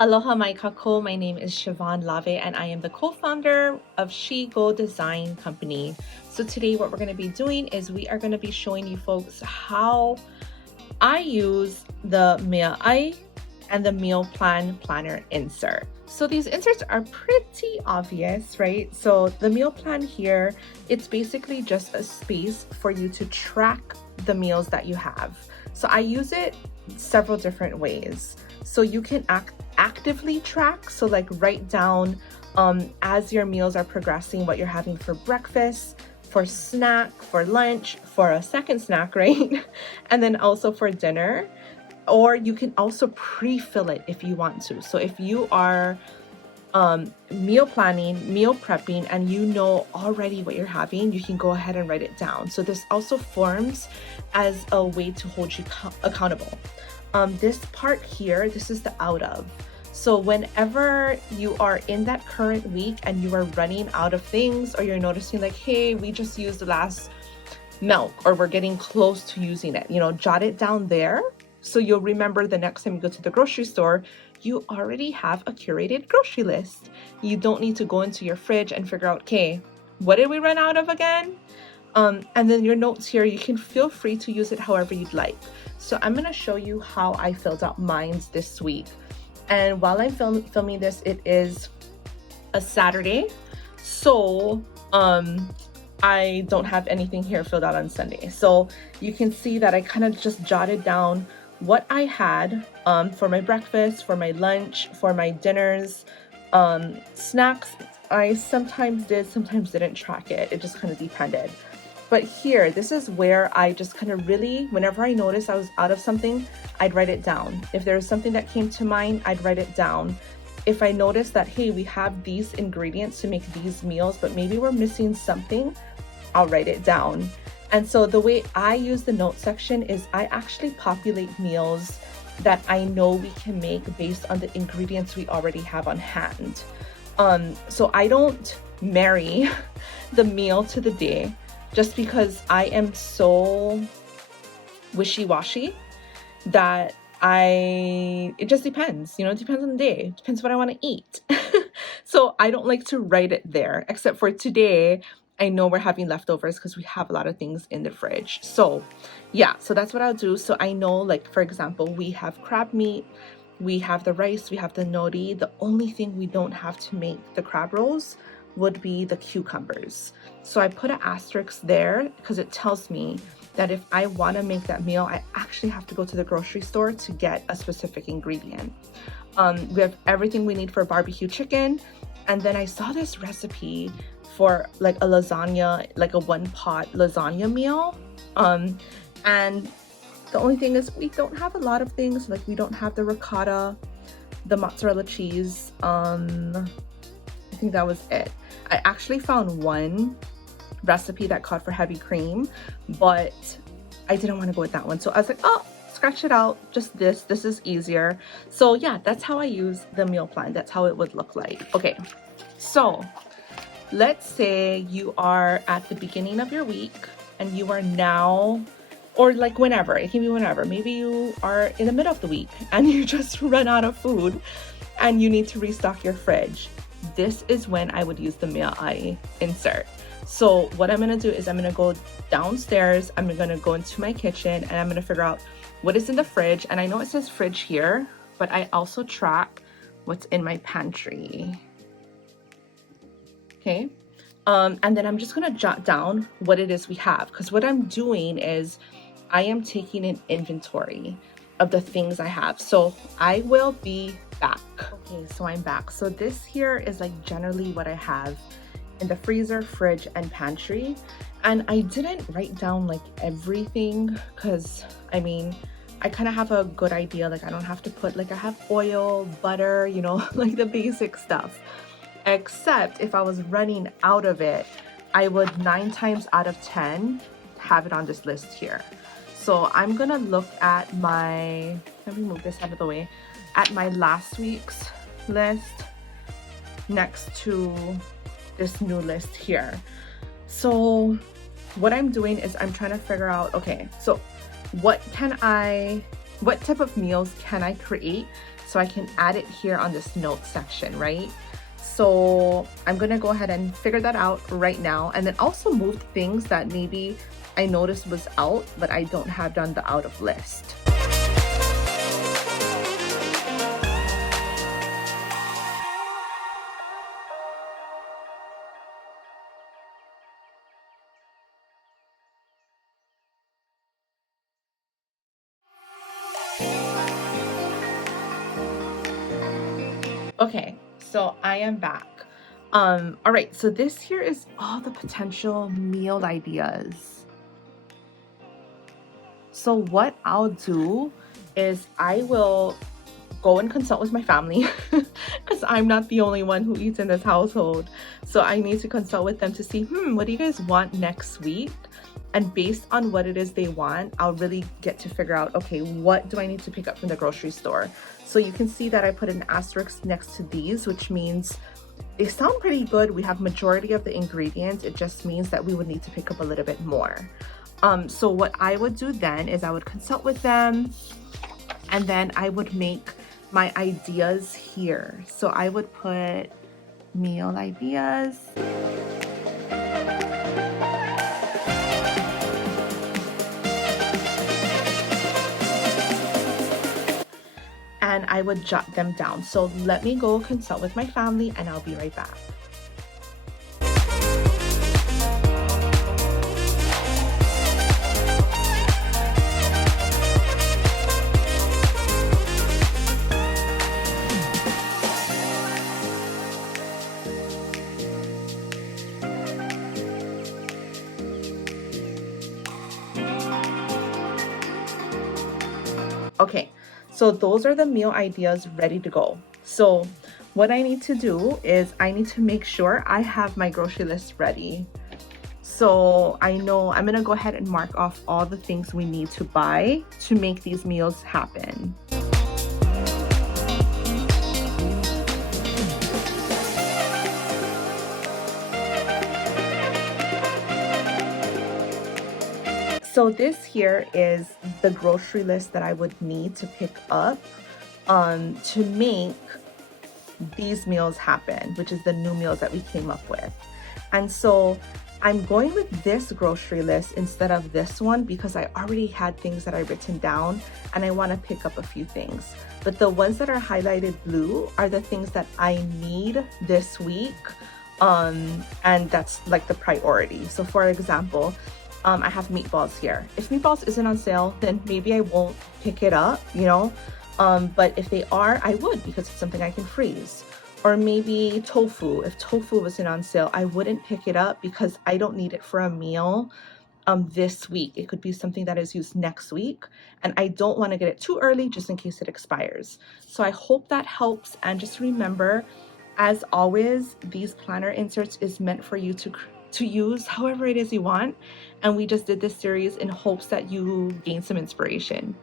Aloha mai kako, my name is Shavone and I am the co-founder of She Go Design Company. So today what we're going to be doing is we are going to be showing you folks how I use the mea'ai and the meal plan planner insert. So these inserts are pretty obvious, right? So the meal plan here, it's basically just a space for you to track the meals that you have. So I use it several different ways. So you can actively track, so like write down as your meals are progressing what you're having for breakfast, for snack, for lunch, for a second snack, right? And then also for dinner. Or you can also pre-fill it if you want to. So if you are meal planning, meal prepping, and you know already what you're having, you can go ahead and write it down. So this also forms as a way to hold you accountable. This part here, this is the out of. So whenever you are in that current week and you are running out of things, or you're noticing like, hey, we just used the last milk, or we're getting close to using it, jot it down there. So you'll remember the next time you go to the grocery store, you already have a curated grocery list. You don't need to go into your fridge and figure out, okay, what did we run out of again? And then your notes here, you can feel free to use it however you'd like. So I'm gonna show you how I filled out mine this week. And while I'm filming this, it is a Saturday. So I don't have anything here filled out on Sunday. So you can see that I kind of just jotted down what I had for my breakfast, for my lunch, for my dinners, snacks. I sometimes did, sometimes didn't track it. It just kind of depended. But here, this is where I just kind of really, whenever I noticed I was out of something, I'd write it down. If there was something that came to mind, I'd write it down. If I noticed that, hey, we have these ingredients to make these meals, but maybe we're missing something, I'll write it down. And so the way I use the note section is I actually populate meals that I know we can make based on the ingredients we already have on hand. So I don't marry the meal to the day just because I am so wishy-washy that it just depends, it depends on the day, it depends what I want to eat. So I don't like to write it there, except for today. I know we're having leftovers because we have a lot of things in the fridge. So yeah, so that's what I'll do. So I know, like, for example, we have crab meat, we have the rice, we have the nori. The only thing we don't have to make the crab rolls would be the cucumbers. So I put an asterisk there because it tells me that if I want to make that meal, I actually have to go to the grocery store to get a specific ingredient. We have everything we need for barbecue chicken. And then I saw this recipe for like a lasagna, like a one-pot lasagna meal. And the only thing is we don't have a lot of things. Like we don't have the ricotta, the mozzarella cheese. I think that was it. I actually found one recipe that called for heavy cream, but I didn't want to go with that one. So I was like, oh, scratch it out. Just this is easier. So yeah, that's how I use the meal plan. That's how it would look like. Okay, so let's say you are at the beginning of your week and you are now, or like whenever, it can be whenever, maybe you are in the middle of the week and you just run out of food and you need to restock your fridge. This is when I would use the mea'ai insert. So what I'm gonna do is I'm gonna go downstairs, I'm gonna go into my kitchen, and I'm gonna figure out what is in the fridge. And I know it says fridge here, but I also track what's in my pantry. Okay, and then I'm just gonna jot down what it is we have, because what I'm doing is I am taking an inventory of the things I have. So I will be back. Okay, so I'm back. So this here is like generally what I have in the freezer, fridge, and pantry. And I didn't write down like everything because I mean, I kind of have a good idea. Like I don't have to put, like I have oil, butter, like the basic stuff. Except if I was running out of it, I would 9 times out of 10 have it on this list here. So I'm gonna look at let me move this out of the way, at my last week's list next to this new list here. So what I'm doing is I'm trying to figure out, okay, so what type of meals can I create so I can add it here on this note section, right? So I'm gonna go ahead and figure that out right now, and then also move things that maybe I noticed was out, but I don't have on the out of list. Okay, so I am back. All right, so this here is all the potential meal ideas. So what I'll do is I will go and consult with my family because I'm not the only one who eats in this household. So I need to consult with them to see, what do you guys want next week? And based on what it is they want, I'll really get to figure out, okay, what do I need to pick up from the grocery store? So you can see that I put an asterisk next to these, which means they sound pretty good. We have majority of the ingredients. It just means that we would need to pick up a little bit more. So what I would do then is I would consult with them, and then I would make my ideas here. So I would put meal ideas. And I would jot them down. So let me go consult with my family and I'll be right back. Okay, so those are the meal ideas ready to go. So what I need to do is I need to make sure I have my grocery list ready. So I know I'm gonna go ahead and mark off all the things we need to buy to make these meals happen. So this here is the grocery list that I would need to pick up to make these meals happen, which is the new meals that we came up with. And so I'm going with this grocery list instead of this one because I already had things that I've written down and I want to pick up a few things. But the ones that are highlighted blue are the things that I need this week, and that's like the priority. So for example, I have meatballs here. If meatballs isn't on sale, then maybe I won't pick it up, but if they are, I would, because it's something I can freeze. Or maybe tofu. If tofu wasn't on sale, I wouldn't pick it up because I don't need it for a meal this week. It could be something that is used next week, and I don't want to get it too early just in case it expires. So I hope that helps, and just remember, as always, these planner inserts is meant for you to use however it is you want, and we just did this series in hopes that you gain some inspiration.